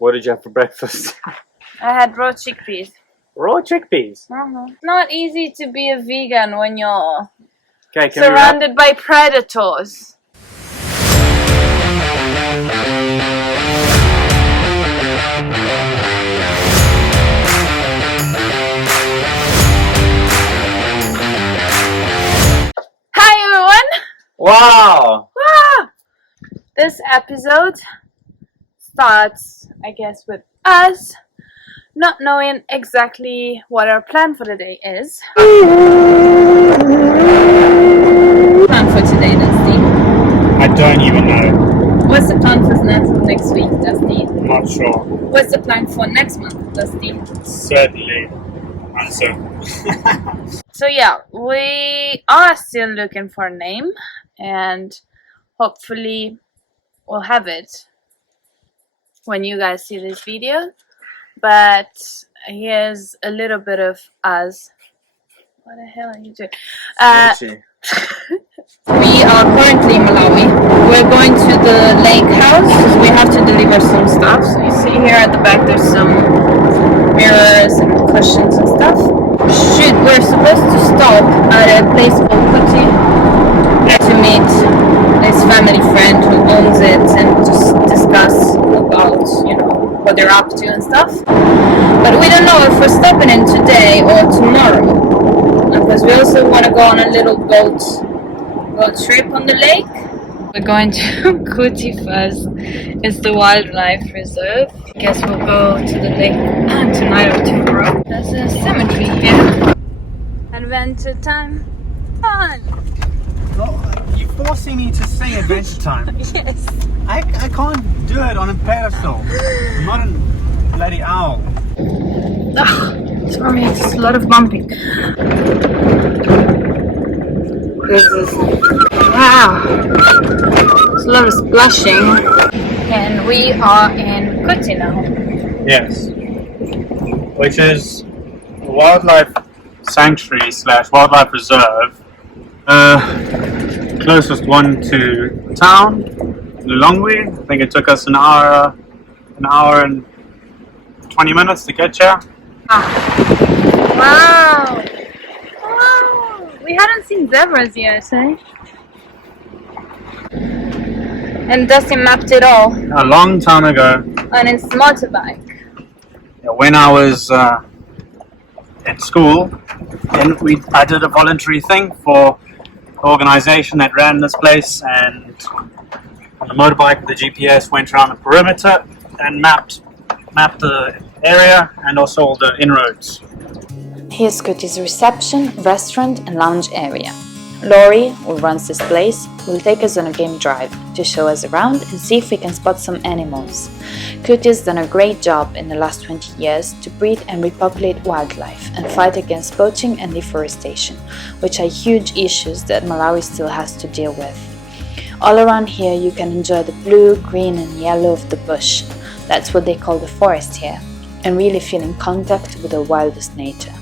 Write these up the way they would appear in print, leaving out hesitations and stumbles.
What did you have for breakfast? I had raw chickpeas. Raw chickpeas? Not easy to be a vegan when you're Okay, surrounded by predators. Hi everyone! Wow! This episode starts, I guess, with us not knowing exactly what our plan for the day is. Plan for today, Dusty? I don't even know. What's the plan for next week, Dusty? I'm not sure. What's the plan for next month, Dusty? Certainly uncertain. So yeah, we are still looking for a name, and hopefully we'll have it when you guys see this video. But here's a little bit of us. What the hell are you doing? We are currently in Malawi. We're going to the lake house because we have to deliver some stuff. So you see here at the back there's some mirrors and cushions and stuff. We're supposed to stop at a place called Kuti to meet this family friend who owns it and just discuss about, you know, what they're up to and stuff. But we don't know if we're stopping in today or tomorrow, because we also want to go on a little boat trip on the lake. We're going to Kuti first. It's the Wildlife Reserve. I guess we'll go to the lake tonight or tomorrow. There's a cemetery here. Adventure time. Fun! Well, you're forcing me to say Adventure Time. Yes. I can't do it on a pedestal. I'm not a bloody owl. Oh, sorry, it's a lot of bumping. Wow, there's a lot of splashing. And we are in Kuti now. Yes. Which is a wildlife sanctuary / wildlife reserve. Closest one to town, Lilongwe. I think it took us an hour and 20 minutes to get here. Wow! We hadn't seen zebras yet, eh? And Dusty mapped it all A long time ago, on his motorbike. when I was at school, and I did a voluntary thing for the organization that ran this place, and on the motorbike, the GPS went around the perimeter and mapped the area and also all the inroads. Here's Kuti's reception, restaurant and lounge area. Laurie, who runs this place, will take us on a game drive to show us around and see if we can spot some animals. Kuti has done a great job in the last 20 years to breed and repopulate wildlife and fight against poaching and deforestation, which are huge issues that Malawi still has to deal with. All around here you can enjoy the blue, green and yellow of the bush. That's what they call the forest here, and really feel in contact with the wildest nature.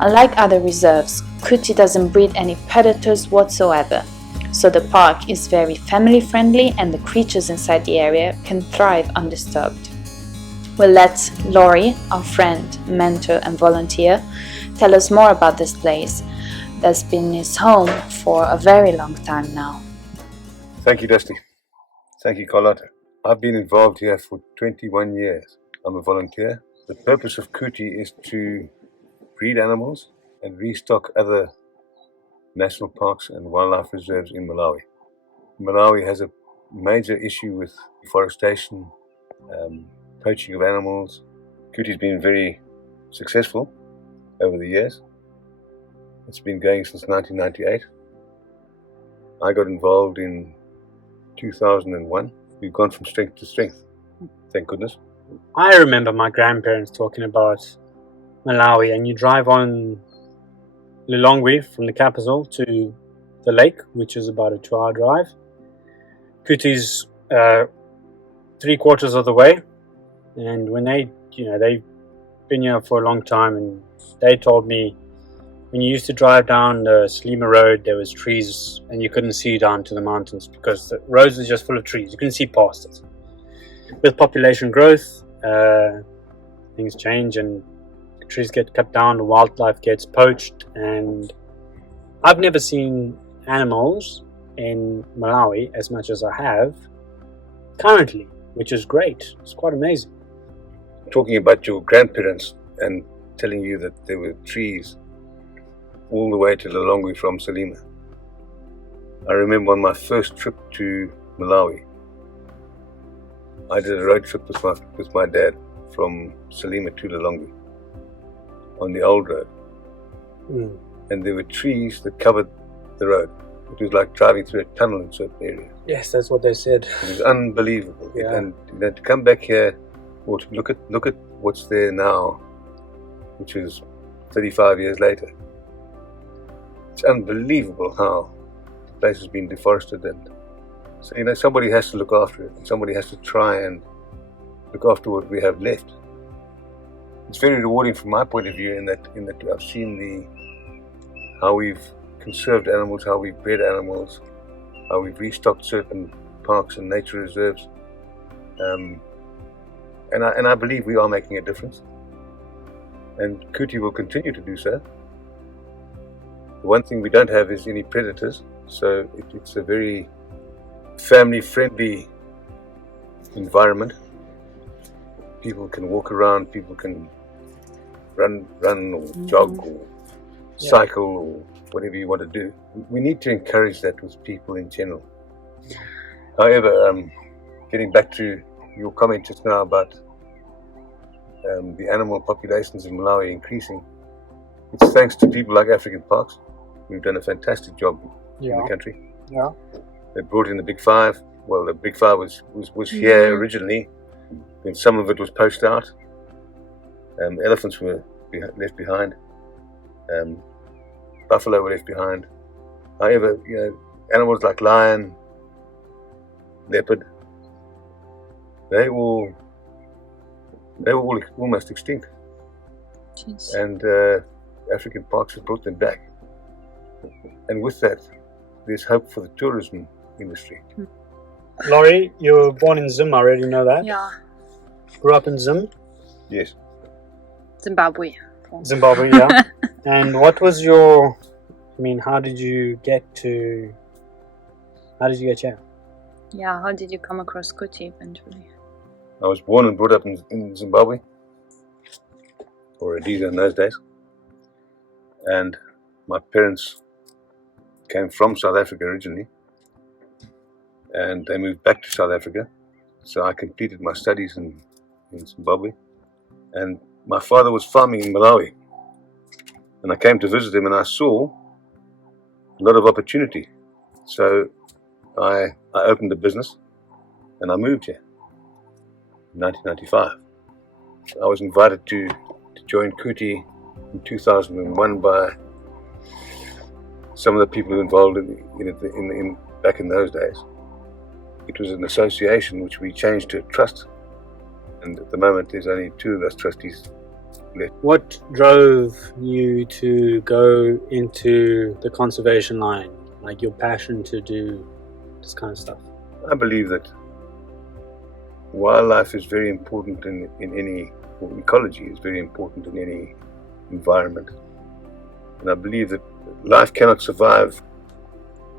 Unlike other reserves, Kuti doesn't breed any predators whatsoever, so the park is very family friendly and the creatures inside the area can thrive undisturbed. We'll let Laurie, our friend, mentor and volunteer, tell us more about this place that's been his home for a very long time now. Thank you, Dusty. Thank you, Carlotta. I've been involved here for 21 years. I'm a volunteer. The purpose of Kuti is to breed animals and restock other national parks and wildlife reserves in Malawi. Malawi has a major issue with deforestation, poaching of animals. Kuti's been very successful over the years. It's been going since 1998. I got involved in 2001. We've gone from strength to strength, thank goodness. I remember my grandparents talking about Malawi, and you drive on Lilongwe from the capital to the lake, which is about a 2-hour drive. Kuti's 3/4 of the way, and when they've been here for a long time, and they told me when you used to drive down the Salima road, there was trees and you couldn't see down to the mountains because the roads were just full of trees. You couldn't see past it. With population growth, things change and trees get cut down, wildlife gets poached, and I've never seen animals in Malawi as much as I have currently, which is great. It's quite amazing. Talking about your grandparents and telling you that there were trees all the way to Lilongwe from Salima. I remember on my first trip to Malawi, I did a road trip with my dad from Salima to Lilongwe on the old road. And there were trees that covered the road. It was like driving through a tunnel in certain areas. Yes, that's what they said. It was unbelievable. Yeah. And to come back here, or to look at what's there now, which is 35 years later, it's unbelievable how the place has been deforested. And so, somebody has to look after it, and somebody has to try and look after what we have left. It's very rewarding from my point of view in that I've seen how we've conserved animals, how we've bred animals, how we've restocked certain parks and nature reserves, and I believe we are making a difference, and Kuti will continue to do so. The one thing we don't have is any predators, so it's a very family-friendly environment. People can walk around, people can run or jog or cycle or whatever you want to do. We need to encourage that with people in general. However, getting back to your comment just now about the animal populations in Malawi increasing, it's thanks to people like African Parks who've done a fantastic job in the country. Yeah. They brought in the Big Five. Well, the Big Five was here originally, then some of it was poached out. Elephants were left behind. Buffalo were left behind. However, animals like lion, leopard, they were all almost extinct. Jeez. And African Parks have brought them back. And with that, there's hope for the tourism industry. Laurie, you were born in Zim, I already know that. Yeah, Grew up in Zim. Yes. Zimbabwe. Zimbabwe, yeah. And what was how did you get here? Yeah, how did you come across Kuti eventually? I was born and brought up in Zimbabwe, or Rhodesia in those days. And my parents came from South Africa originally, and they moved back to South Africa. So I completed my studies in Zimbabwe. And my father was farming in Malawi. And I came to visit him and I saw a lot of opportunity. So I opened a business and I moved here in 1995. I was invited to join Kuti in 2001 by some of the people involved in back in those days. It was an association which we changed to a trust, and at the moment there's only 2 of us trustees left. What drove you to go into the conservation line, like your passion to do this kind of stuff? I believe that wildlife is very important in any, or ecology is very important in any environment. And I believe that life cannot survive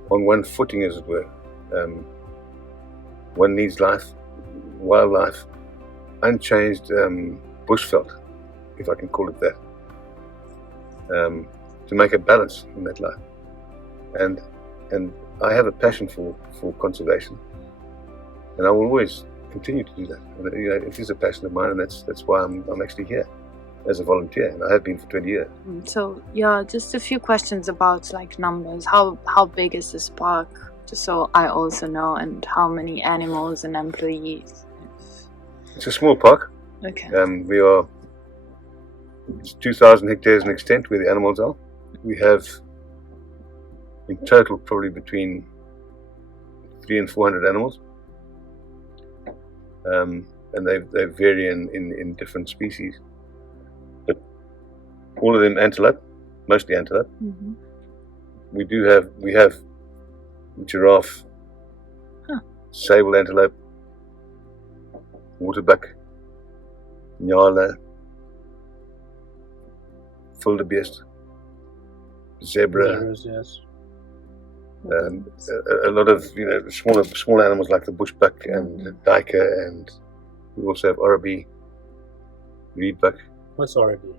on one footing, as it were. One needs life, wildlife, unchanged bushveld, if I can call it that, to make a balance in that life. And I have a passion for conservation, and I will always continue to do that. It is a passion of mine, and that's why I'm actually here as a volunteer, and I have been for 20 years. So just a few questions about numbers. How big is this park? Just so I also know, and how many animals and employees? It's a small park. Okay. It's 2,000 hectares in extent where the animals are. We have in total probably between 300 and 400 animals. And they vary in different species. But all of them antelope, mostly antelope. Mm-hmm. We have giraffe, sable antelope, waterbuck, nyala, wildebeest, zebra. Zebras, yes. A lot of small animals like the bushbuck and the duiker, and we also have oribi, reedbuck. What's Oribi?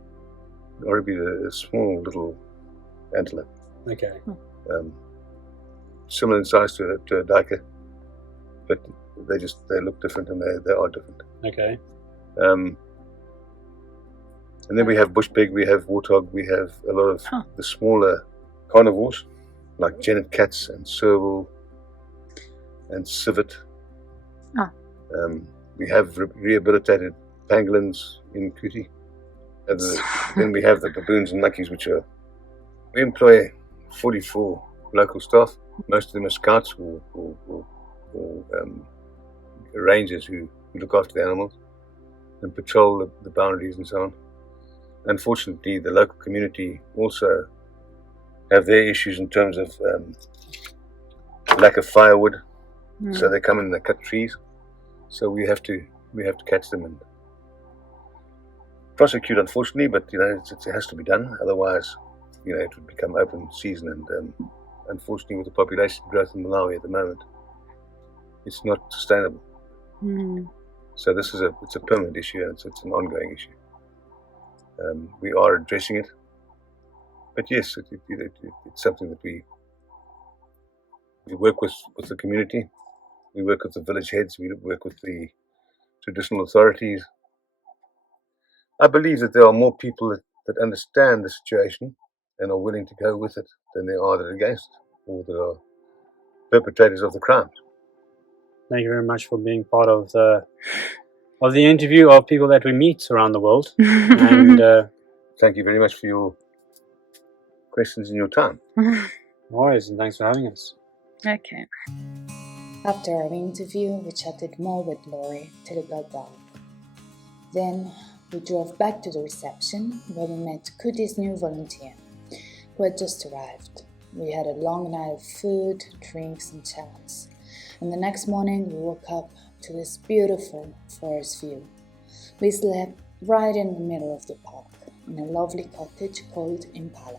Oribi is a small little antelope. Okay. Similar in size to a duiker, but they look different and they are different. Okay. And then we have bush pig, we have warthog, we have a lot of the smaller carnivores like genet cats and serval and civet. We have rehabilitated pangolins in Kuti. And then we have the baboons and monkeys, we employ 44 local staff. Most of them are scouts or rangers who look after the animals and patrol the boundaries and so on. Unfortunately, the local community also have their issues in terms of lack of firewood. So they come in and they cut trees. So we have to catch them and prosecute, unfortunately, but it has to be done. Otherwise, it would become open season, and unfortunately, with the population growth in Malawi at the moment, it's not sustainable. So this is it's a permanent issue, and it's an ongoing issue. We are addressing it, but yes, it's something that we work with the community. We work with the village heads. We work with the traditional authorities. I believe that there are more people that understand the situation and are willing to go with it than there are that are against it, or that are perpetrators of the crimes. Thank you very much for being part of the interview of people that we meet around the world. And thank you very much for your questions and your time. No worries, and thanks for having us. Okay. After our interview, we chatted more with Laurie till it got dark. Then we drove back to the reception where we met Kuti's new volunteer, who had just arrived. We had a long night of food, drinks and chats, and the next morning we woke up to this beautiful forest view. We slept right in the middle of the park, in a lovely cottage called Impala.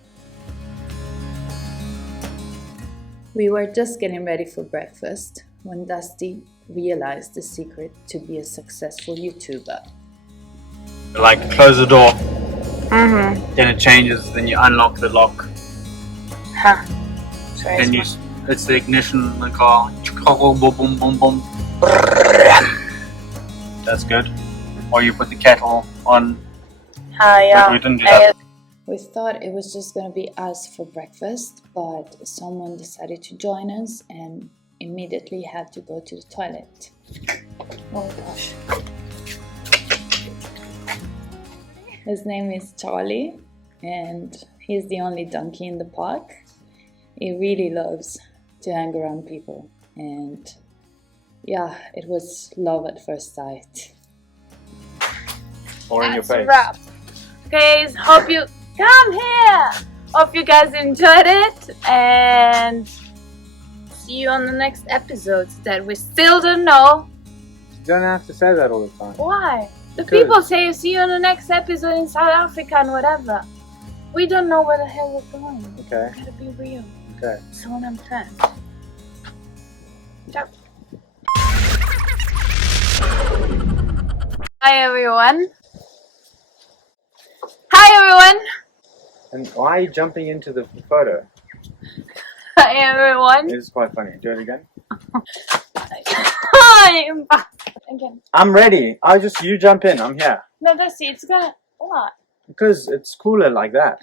We were just getting ready for breakfast when Dusty realized the secret to be a successful YouTuber. Like, close the door, then it changes, then you unlock the lock, then it's the ignition in the car, boom, boom, boom, boom. That's good. Or you put the kettle on. But we didn't do that. We thought it was just going to be us for breakfast, but someone decided to join us and immediately had to go to the toilet. Oh gosh. His name is Charlie, and he's the only donkey in the park. He really loves to hang around people, and yeah, it was love at first sight. Or in your face. Wrap. Guys, hope you come here. Hope you guys enjoyed it, and see you on the next episodes that we still don't know. You don't have to say that all the time. Why? The people say see you on the next episode in South Africa and whatever. We don't know where the hell we're going. Okay. Gotta be real. Okay. So I'm fast. Ciao. Hi everyone. Hi everyone. And why are you jumping into the photo? Hi everyone. This is quite funny. Do it again. Hi. Again. I'm ready. You jump in. I'm here. No, that's it. It's gonna what? Because it's cooler like that.